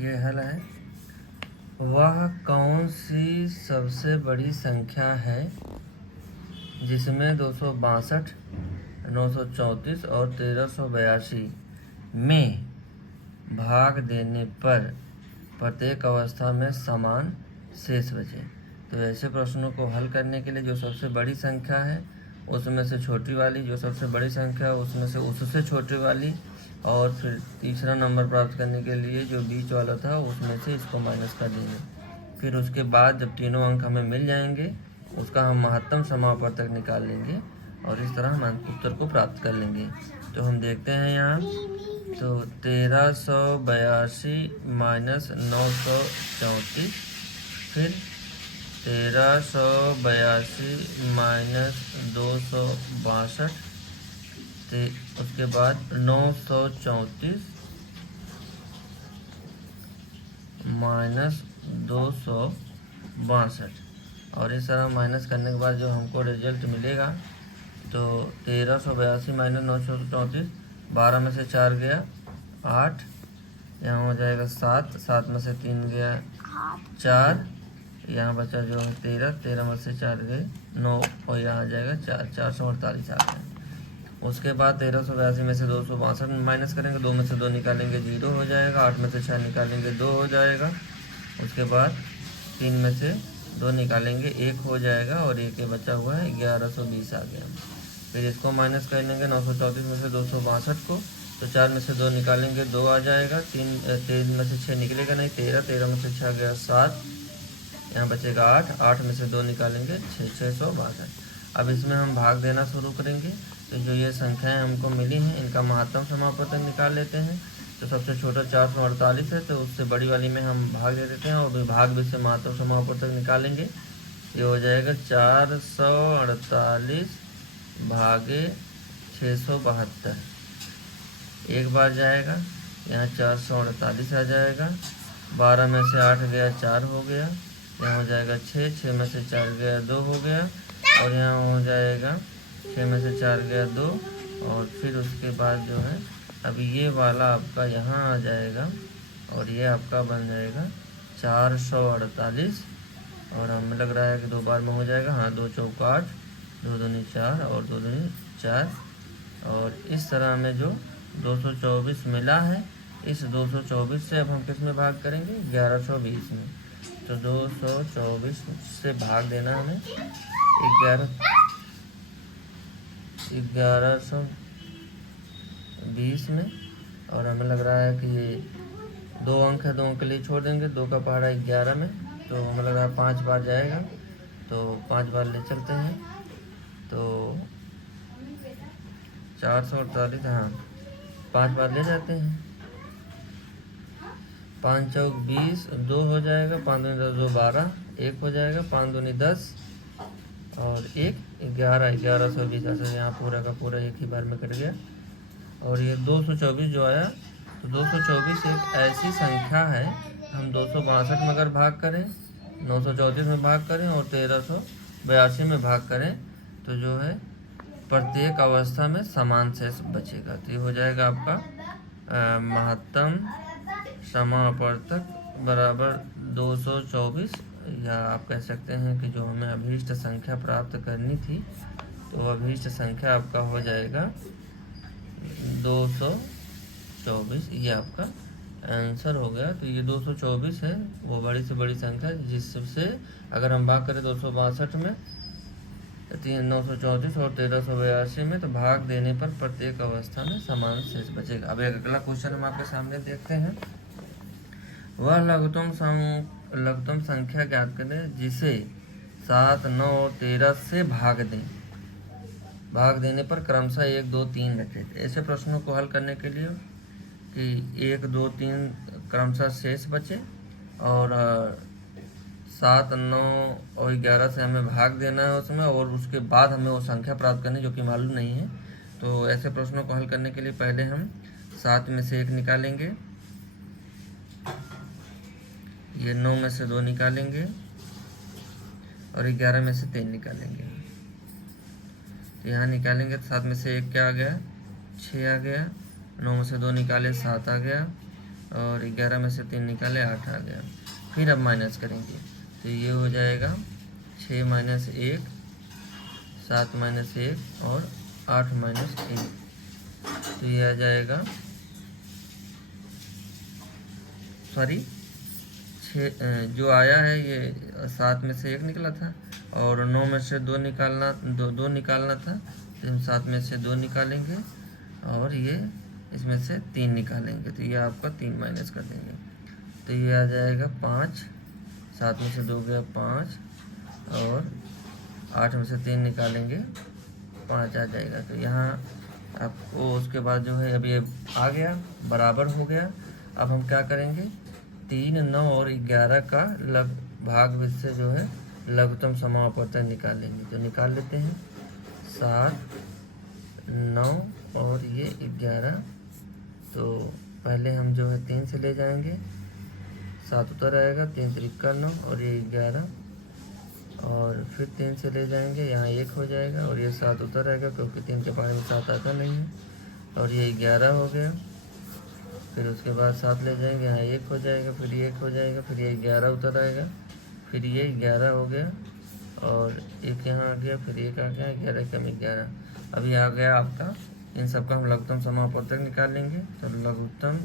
ये हल है। वह कौन सी सबसे बड़ी संख्या है जिसमें 262, 934 और 1382 में भाग देने पर प्रत्येक अवस्था में समान शेष बचे। तो ऐसे प्रश्नों को हल करने के लिए जो सबसे बड़ी संख्या है उसमें से छोटी वाली, जो सबसे बड़ी संख्या है उसमें से उससे छोटी वाली, और फिर तीसरा नंबर प्राप्त करने के लिए जो बीच वाला था उसमें से इसको माइनस कर देंगे। फिर उसके बाद जब तीनों अंक हमें मिल जाएंगे उसका हम महत्तम समापवर्तक निकाल लेंगे और इस तरह हम उत्तर को प्राप्त कर लेंगे। तो हम देखते हैं यहाँ, तो 1382 माइनस 934, फिर 1382 माइनस 262, उसके बाद 934 माइनस 262, और इस तरह माइनस करने के बाद जो हमको रिजल्ट मिलेगा, तो 1382 माइनस 934, 12 में से 4 गया 8, यहाँ हो जाएगा 7, 7 में से 3 गया 4, यहाँ बचा जो है 13, 13 में से 4 गए 9, और यहाँ आ जाएगा 4, 448 आ गया। उसके बाद 1382 में से 262 माइनस करेंगे, 2 में से 2 निकालेंगे 0 हो जाएगा, 8 में से 6 निकालेंगे 2 हो जाएगा, उसके बाद 3 में से 2 निकालेंगे 1 हो जाएगा, और एक बचा हुआ है 1120 आ गया। फिर इसको माइनस कर लेंगे 934 में से 262 को, तो 4 में से 2 निकालेंगे 2 आ जाएगा, 3 में से 6 निकलेगा नहीं, 13, 13 में से 6 गया 7, यहाँ बचेगा 8, 8 में से 2 निकालेंगे 662। अब इसमें हम भाग देना शुरू करेंगे। तो जो ये संख्याएं हमको मिली हैं इनका महत्तम समापवर्तक निकाल लेते हैं। तो सबसे छोटा 448 है, तो उससे बड़ी वाली में हम भाग दे देते हैं और विभाग भी से महत्तम समापवर्तक निकालेंगे। ये हो जाएगा 448 भागे 672, एक बार जाएगा, यहाँ 448 आ जाएगा, 12 में से 8 गया 4 हो गया, यहाँ हो जाएगा 6, 6 में से 4 गया 2 हो गया, और यहाँ हो जाएगा 6 में से 4 गया 2, और फिर उसके बाद जो है अब ये वाला आपका यहाँ आ जाएगा, और ये आपका बन जाएगा 448, और हमें लग रहा है कि 2 बार में हो जाएगा। हाँ, 2 चौका 8, 2 दूनी 4 और 2 दूनी 4, और इस तरह हमें जो 224 मिला है, इस 224 से अब हम किस में भाग करेंगे, 1120 में। तो 224 से भाग देना हमें 1120 में, और हमें लग रहा है कि ये 2 अंक है, 2 अंक के लिए छोड़ देंगे, 2 का पहाड़ा 11 में, तो हमें लग रहा है 5 बार जाएगा, तो 5 बार ले चलते हैं, तो 448, हाँ 5 बार ले जाते हैं, 5 चौक 20, 2 हो जाएगा, 5 दूनी 10, 2 12, 1 हो जाएगा, 5 दूनी 10 और 1 11, 1120 ऐसे यहाँ पूरा का पूरा एक ही बार में कट गया। और ये 224 जो आया, तो 224 एक ऐसी संख्या है, हम 262 में अगर भाग करें, 934 में भाग करें और 1382 में भाग करें, तो जो है प्रत्येक अवस्था में समान शेष बचेगा। तो ये हो जाएगा आपका महत्तम समापवर्तक बराबर 224, या आप कह सकते हैं कि जो हमें अभीष्ट संख्या प्राप्त करनी थी, तो अभीष्ट संख्या आपका हो जाएगा 224। ये आपका आंसर हो गया। तो ये 224 है वो बड़ी से बड़ी संख्या, जिससे अगर हम भाग करें 262 में, 934 और 1382 में, तो भाग देने पर प्रत्येक अवस्था में समान शेष बचेगा। अब एक अगला क्वेश्चन हम आपके सामने देखते हैं। वह लघुत्तम संख्या ज्ञात करें जिसे 7, 9 और 13 से भाग दें, भाग देने पर क्रमशः 1, 2, 3 बचे। ऐसे प्रश्नों को हल करने के लिए कि 1, 2, 3 क्रमशः शेष बचे, और 7, 9 और 11 से हमें भाग देना है उसमें, और उसके बाद हमें वो संख्या प्राप्त करनी जो कि मालूम नहीं है। तो ऐसे प्रश्नों को हल करने के लिए पहले हम 7 में से 1 निकालेंगे, ये 9 में से 2 निकालेंगे, और 11 में से 3 निकालेंगे। तो यहाँ निकालेंगे तो 7 में से 1 क्या आ गया, 6 आ गया, 9 में से 2 निकाले 7 आ गया, और 11 में से 3 निकाले 8 आ गया। फिर अब माइनस करेंगे तो ये हो जाएगा 6 माइनस 1, 7 माइनस 1 और 8 माइनस 1, तो ये आ जाएगा सॉरी 6 जो आया है ये 7 में से 1 निकला था और 9 में से 2 निकालना दो निकालना था, तो हम 7 में से 2 निकालेंगे और ये इसमें से 3 निकालेंगे, तो ये आपका 3 माइनस कर देंगे तो ये आ जाएगा 5, 7 में से 2 गया 5 और 8 में से 3 निकालेंगे 5 आ जाएगा। तो यहाँ आपको उसके बाद जो है अभी आ गया बराबर हो गया। अब हम क्या करेंगे 3, 9 और 11 का भाग से जो है लघुत्तम समापवर्तक निकालेंगे, तो निकाल लेते हैं 7, 9 और ये 11। तो पहले हम जो है 3 से ले जाएंगे, 7 उतर आएगा, 3 त्रिका 9 और ये 11 और फिर 3 से ले जाएंगे, यहाँ 1 हो जाएगा और ये 7 उतर आएगा क्योंकि 3 के पाए में 7 आता नहीं है और ये 11 हो गया। फिर उसके बाद 7 ले जाएंगे, यहाँ 1 हो जाएगा, फिर ये 1 हो जाएगा, फिर ये 11 उतर आएगा, फिर ये 11 हो गया और 1 यहाँ आ गया, फिर 1 आ गया, 11 कम 11 अभी आ गया आपका। इन सबका हम लघुत्तम समापवर्तक निकालेंगे, तो लघुत्तम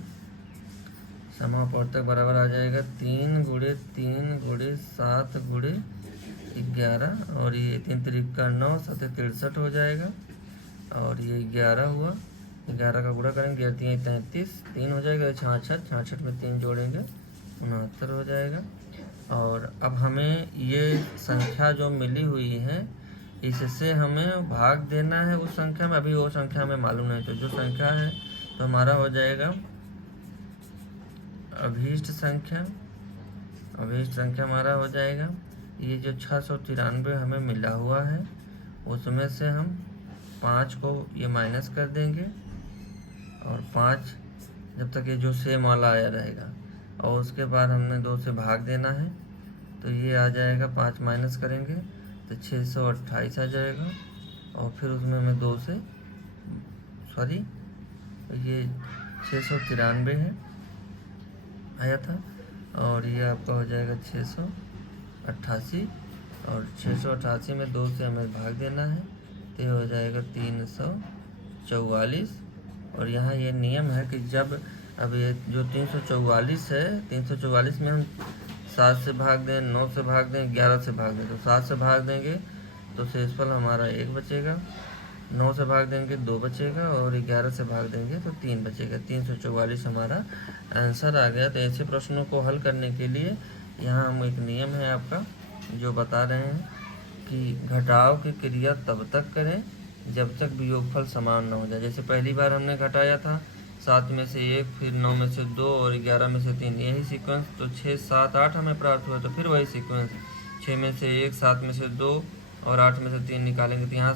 समापवर्तक बराबर आ जाएगा 3 गुणे 3 गुणे 7 गुणे 11 और ये 3 त्रिका 9, 7 63 हो जाएगा और ये 11 हुआ, 11 का गुणा करेंगे 3 33, 3 हो जाएगा, 66, 66 में 3 जोड़ेंगे 69 हो जाएगा। और अब हमें ये संख्या जो मिली हुई है इससे हमें भाग देना है उस संख्या में, अभी वो संख्या हमें मालूम नहीं, तो जो संख्या है तो हमारा हो जाएगा अभीष्ट संख्या हमारा हो जाएगा ये जो 693 हमें मिला हुआ है उसमें से हम 5 को ये माइनस कर देंगे और 5 जब तक ये जो सेम वाला आया रहेगा और उसके बाद हमने 2 से भाग देना है, तो ये आ जाएगा 5 माइनस करेंगे तो 628 आ जाएगा और फिर उसमें हमें 2 से ये 693 है आया था और ये आपका हो जाएगा 688 और 688 में 2 से हमें भाग देना है, तो ये हो जाएगा 344। और यहाँ ये नियम है कि जब अब ये जो 344 है, 344 में हम 7 से भाग दें, 9 से भाग दें, 11 से भाग दें, तो 7 से भाग देंगे तो शेषफल हमारा 1 बचेगा, 9 से भाग देंगे 2 बचेगा और 11 से भाग देंगे तो 3 बचेगा। 344 हमारा आंसर आ गया। तो ऐसे प्रश्नों को हल करने के लिए यहाँ हम एक नियम है आपका जो बता रहे हैं कि घटाव की क्रिया तब तक करें जब तक वियोगफल समान न हो जाए। जैसे पहली बार हमने घटाया था 7 में से 1, फिर 9 में से 2 और 11 में से 3, यही सीक्वेंस, तो 6, 7, 8 हमें प्राप्त हुआ, तो फिर वही सीक्वेंस 6 में से 1, 7 में से 2 और 8 में से 3 निकालेंगे, तो यहाँ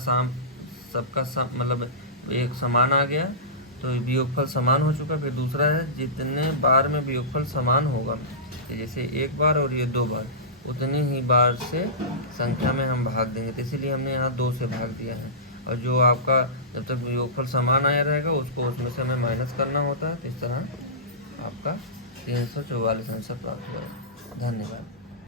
सबका मतलब एक समान आ गया, तो वियोगफल समान हो चुका। फिर दूसरा है जितने बार में वियोगफल समान होगा, जैसे 1 बार और ये 2 बार, उतनी ही बार से संख्या में हम भाग देंगे, तो इसीलिए हमने यहाँ 2 से भाग दिया है। और जो आपका जब तक वियोगफल समान आया रहेगा उसको उसमें से हमें माइनस करना होता है, तो इस तरह आपका 344 आंसर प्राप्त हुआ है। धन्यवाद।